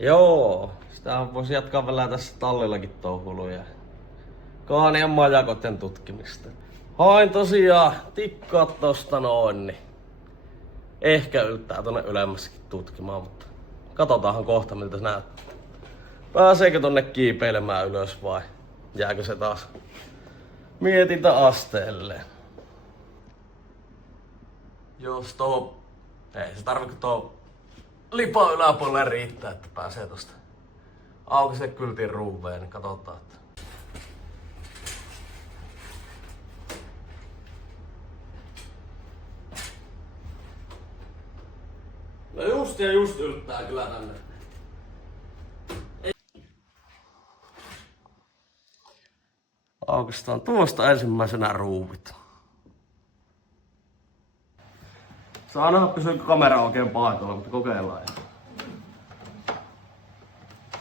Joo, sitä voisi jatkaa vielä tässä tallillakin touhuiluja. Kaanien majakoten tutkimista. Hain tosiaan tikkaat tosta noin, niin ehkä yltää tonne ylemmässäkin tutkimaan, mutta katsotaanhan kohta miltä se näyttää. Pääseekö tonne kiipeilemään ylös vai jääkö se taas mietintäasteelle? Jos ei se tarvitse tuo lipa yläpuolelle riittää, että pääsee tosta aukiselle kyltin ruuveen, niin katsotaan. No just yltää kyllä tänne. Aukistaan tuosta ensimmäisenä ruuvit. Saa nähdä pysyykö kamera oikein paikalla, mutta kokeillaan.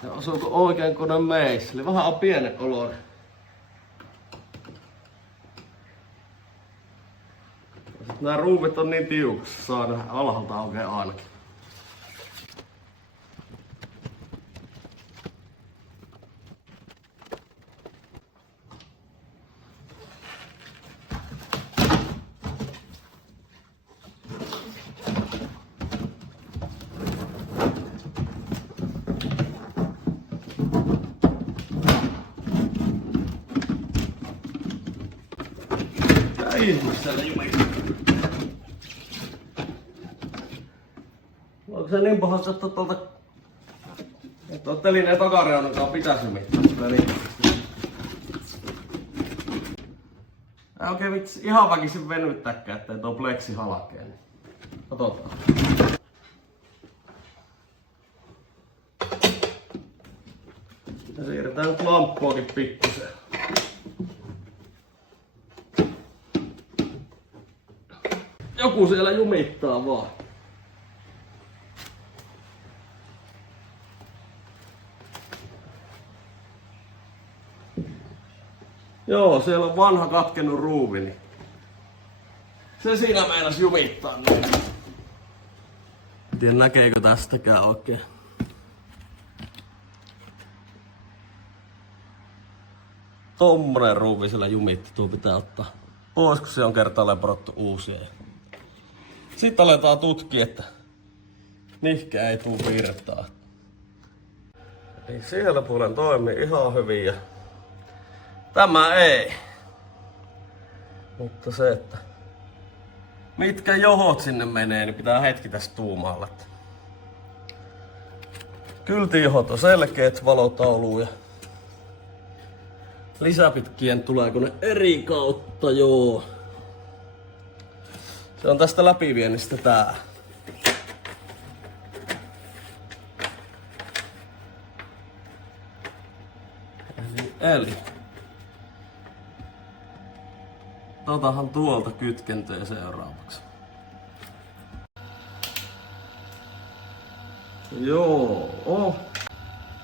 Ja osuuko oikein kone meissä? Eli vähän on pienen oloinen. Nämä ruuvit on niin tiukossa, saa nähdä alhaalta oikein ainakin. Ihmisellä jumiin. Onko se niin pahasti, että tuo telineen takareunakaan pitäisi jumittaa? Niin. Ei oikein vitsi ihan väkisin venyttääkään, ettei tuo pleksi halkee. Niin. Katsotaan. Ja siirretään nyt lamppuakin pikkusen. Joku siellä jumittaa vaan. Joo, siellä on vanha katkennut ruuvi, niin se siinä meinas jumittaa. En tiedä näkeekö tästäkään oikein. Tommonen ruuvi siellä jumitti, tuo pitää ottaa pois, kun se on kertaalleen porottu uusia. Sitten aletaan tutkia, että mihkä ei tuu virtaa. Eli siellä puolen toimii ihan hyvin ja tämä ei. Mutta se, että mitkä johot sinne menee, niin pitää hetki tästä tuumaalla. Kyltijohot on selkeät, valotauluja. Lisäpitkien tuleeko ne eri kautta, joo. Se on tästä läpiviennistä tää. Eli. Totahan tuolta kytkentöön seuraavaksi. Joo.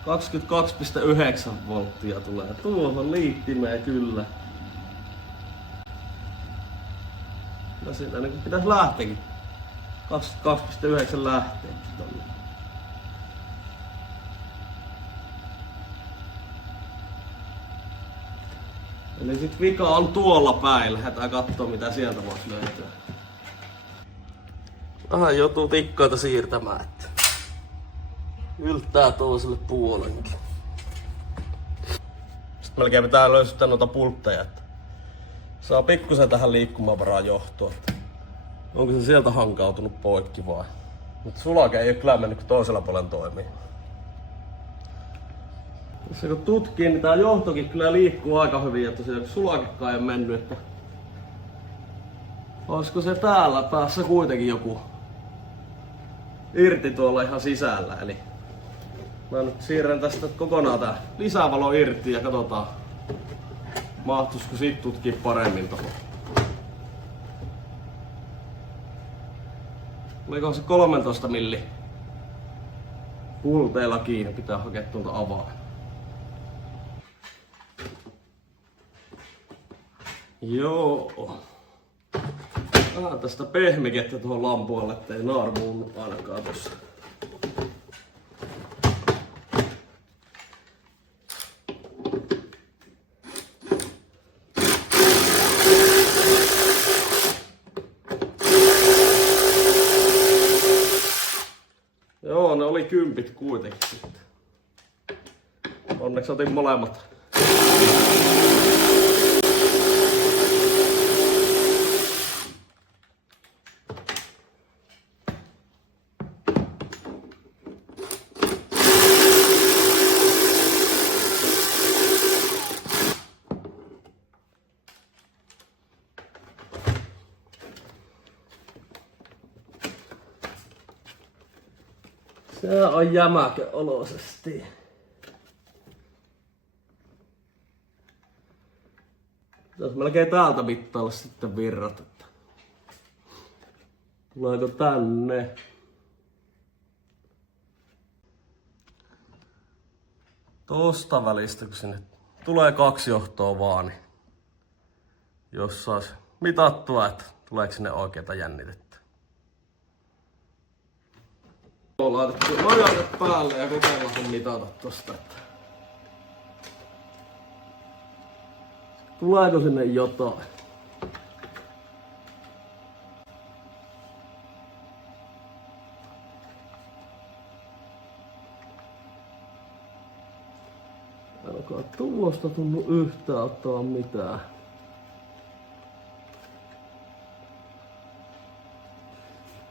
22,9 volttia tulee tuohon liittimeen kyllä. No siitä niin pitäisi lähteäkin. 22,9 lähteekin tonne. Eli sit vika on tuolla päin. Lähdetään kattoo mitä sieltä voisi löytyä. Vähän joutuu tikkoita siirtämään, että yltää toiselle puolenkin. Sitten melkein pitää löysyttää noita pultteja, että saa pikkusen tähän liikkumavaraa johtua. Onko se sieltä hankautunut poikki vai? Mutta sulake ei ole kyllä mennyt, kun toisella puolella toimii. Tässä kun tutkii, niin tää johtokin kyllä liikkuu aika hyvin, että tosiaan sulakekaan ei ole mennyt, että olisiko se täällä päässä kuitenkin joku irti tuolla ihan sisällä. Eli mä nyt siirrän tästä kokonaan tää lisävalo irti ja katsotaan mahtuisiko siitä tutkia paremmin tohon. Oliko se 13 milli pulteilla kiinni, pitää hakea tuolta avaa. Joo. Vähän tästä pehmikettä tuohon lampualle, ettei naarmuun ainakaan tossa. Joo, ne oli 10 kuitenkin sitten. Onneksi otin molemmat. Se on jämäkö olosesti. Pitäis melkein täältä mittailla sitten virrat, että tuleeko tänne. Tosta välistä, kun sinne tulee 2 johtoa vaan, niin jos sais mitattua, että tuleeko sinne oikeeta jännitettä. Laitettu majalle päälle ja kokeillaan sen mitata tosta, että tuleeko sinne jotain. Alkaa tuosta tunnu yhtään ottaa mitään.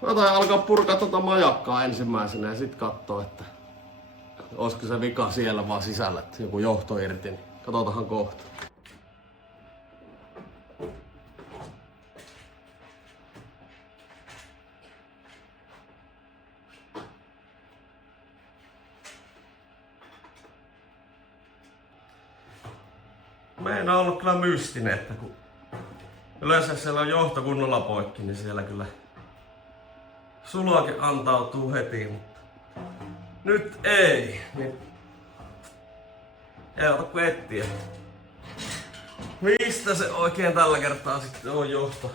Mä tain alkaa purkaa tota majakkaa ensimmäisenä ja sit kattoo, että olisiko se vika siellä vaan sisällä, että joku johto irti, niin katsotaanhan kohta. Meidän on ollut kyllä mystinen, että kun yleensä siellä on johto kunnolla poikki, niin siellä kyllä sulake antautuu heti, mutta nyt ei. Niin ei ota kuin etsiä. Mistä se oikein tällä kertaa sitten on johto?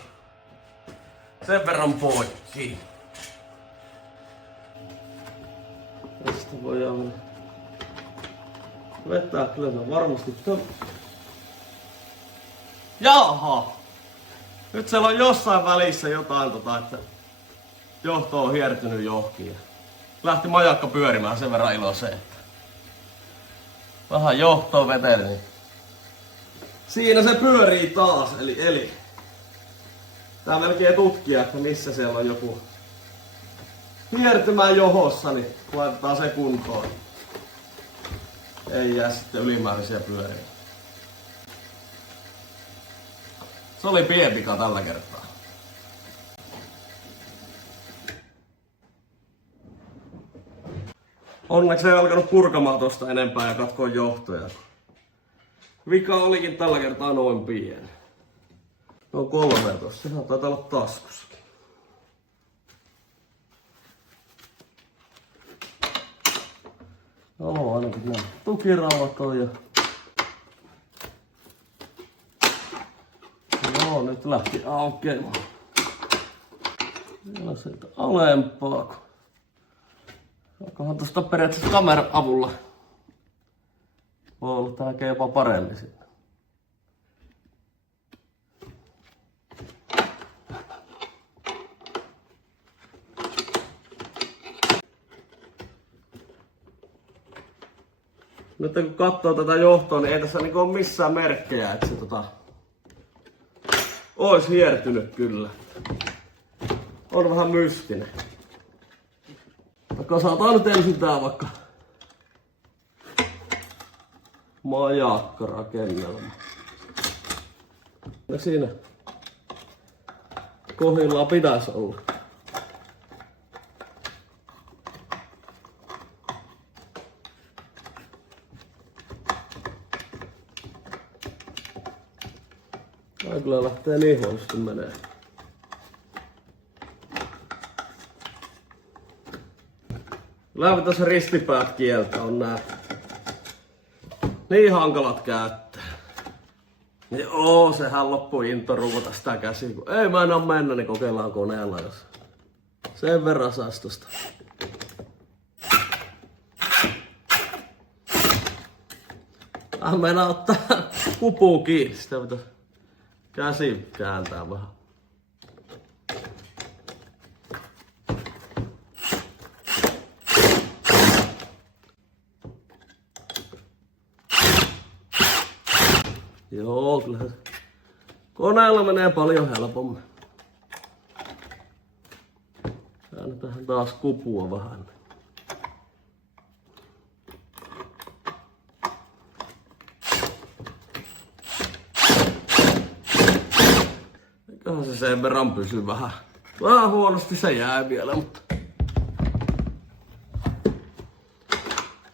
Sen verran poikki. Tästä voidaan vetää kyllä varmasti. Jaha! Nyt siellä on jossain välissä jotain että johto on hiertynyt johonkin. Lähti majakka pyörimään sen verran iloiseen, että vähän johtoa veteli. Niin siinä se pyörii taas, eli tää melkein tutkia, että missä siellä on joku hiertymään johossa, niin laitetaan se kuntoon. Ei jää sitten ylimääräisiä pyöriä. Se oli pienpika tällä kertaa. Onneksi ei alkanut purkamaan tosta enempää ja katkoin johtoja. Vika olikin tällä kertaa noin pieni. No 3 tossa, se taitaa olla taskussakin. Joo, ainakin nämä tukirauvat on ja... Joo, nyt lähti aukeamaan. Vielä sieltä alempaa, kun... Onkohan tuosta periaatteessa kameran avulla voi olla tää jopa paremmin sitten. Nyt kun katsoo tätä johtoa, niin ei tässä niinku ole missään merkkejä, että se ois hiertynyt kyllä. On vähän mystinen. Kasataan nyt ensin tää vaikka majakkarakennelma. Ja siinä kohdillaan pitäisi olla. Tää kyllä lähtee niin huonosti menee. Lähdetään se ristipäät kieltä, on nää niin hankalat käyttää. Joo, sehän loppui into ruvata sitä käsiin, kun ei mä enää mennä, niin kokeillaan koneella, jos sen verran sais tosta. Mennään ottaa kupuun kiinni, sitä pitäis käsi kääntää vähän. Joo, kyllähän koneella menee paljon helpommin. Annetaan taas kupua vähän. Eiköhän se sen verran pysy vähän. Vähän huonosti se jää vielä, mutta...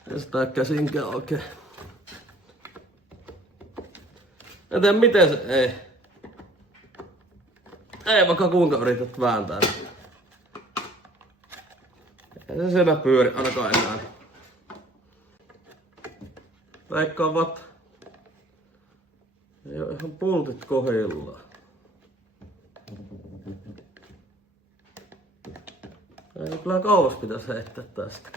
Kestää käsinkään oikein. En tiedä miten se... Ei vaikka kuinka yrität vääntää. Ei se siellä pyöri ainakaan enää. Veikkaavat. Ei oo ihan pultit kohdillaan. Ei kyllä kauas pitäisi heittää tästä.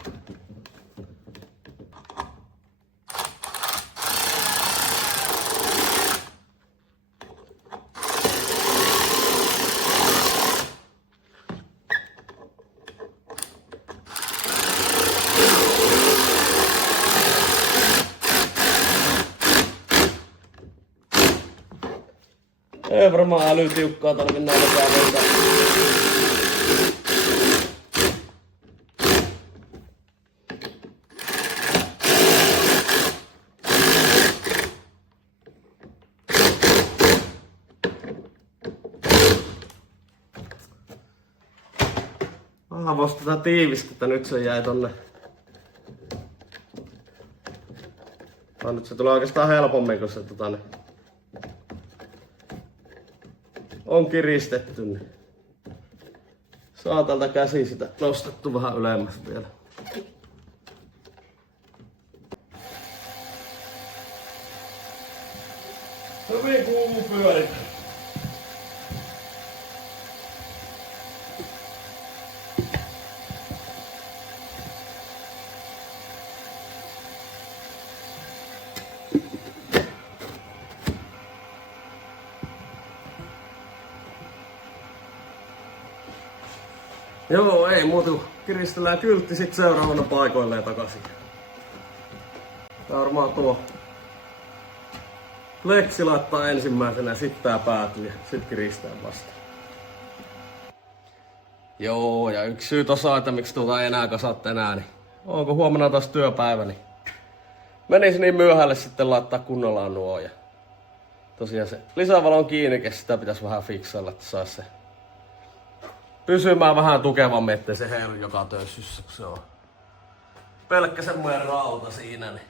Ei varmaan älytiukkaa tarvi näilläkään veitä. Vähän vasta tätä tiivistettä, nyt se jäi tonne. Nyt se tulee oikeastaan helpommin, kun se on kiristetty, niin saa tältä käsi sitä nostettu vähän ylemmäs vielä. Hyvin kuuluu pyöritä. Joo, ei muuta kuin kiristellään kyltti sit seuraavana paikoilleen takaisin. Tää varmaan tuo pleksi laittaa ensimmäisenä, sit tää päätyy ja sit kiristää vasta. Joo, ja yksi syy tossa, että miksi tuota ei enää kasat enää, niin onko huomenna taas työpäivä, niin menis niin myöhälle sitten laittaa kunnolla nuo. Ja tosiaan se lisävalon kiinnike, sitä pitäisi vähän fiksailla, että sais se pysymään vähän tukevammin, ettei se heilu joka töyssyssä, kun se on pelkkä semmoinen rauta siinä, niin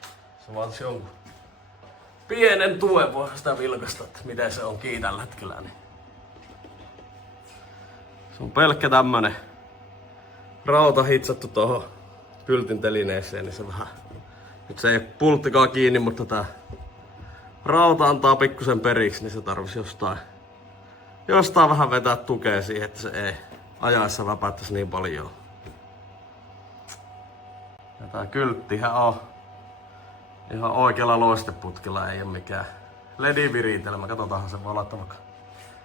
se vaatisi jonkun pienen tuen, voi sitä vilkasta, että miten se on tällä hetkellä. Niin. Se on pelkkä tämmönen rauta hitsattu tuohon kyltin telineeseen, niin se vähän... Nyt se ei pulttikaan kiinni, mutta tää rauta antaa pikkusen periksi, niin se tarvisi jostain vähän vetää tukea siihen, että se ei ajaessa väpättäisi niin paljon. Ja tää kylttihän on ihan oikealla loisteputkella, ei oo mikään LED-viritelmä. Katsotaanhan se voi laittaa vaikka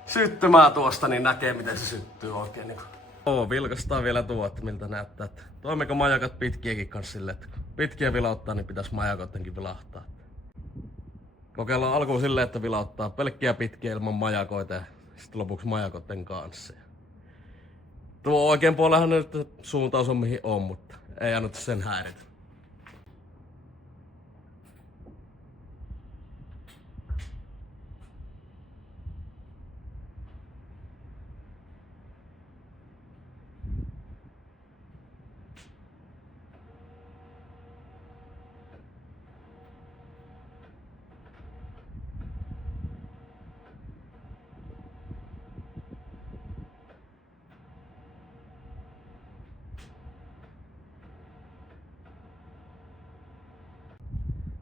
syttymään tuosta, niin näkee miten se syttyy oikein. Niin vilkastaa vielä tuo, että miltä näyttää. Että toimiko majakat pitkiäkin kanssa silleen, että kun pitkiä vilauttaa, niin pitäisi majakottenkin vilahtaa. Kokeillaan alkuun silleen, että vilauttaa pelkkiä pitkiä ilman majakoita ja sitten lopuksi majakotten kanssa. Tuo oikein puolellahan nyt suuntaus on mihin on, mutta ei anneta sen häiritä.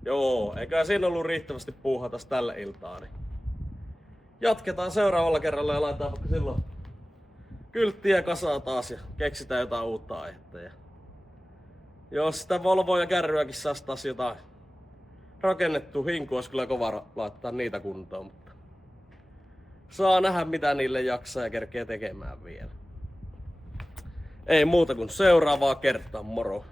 Joo, eikä siinä ollut riittävästi puuhata tällä iltaa, niin jatketaan seuraavalla kerralla ja laitetaan vaikka silloin kylttiä kasaan taas ja keksitään jotain uutta aihetta. Ja jos sitä Volvoa ja kärryäkin saisi taas jotain rakennettua, hinku olisi kyllä kova laittaa niitä kuntoon, mutta saa nähdä mitä niille jaksaa ja kerkee tekemään vielä. Ei muuta kuin seuraavaa kertaa, moro!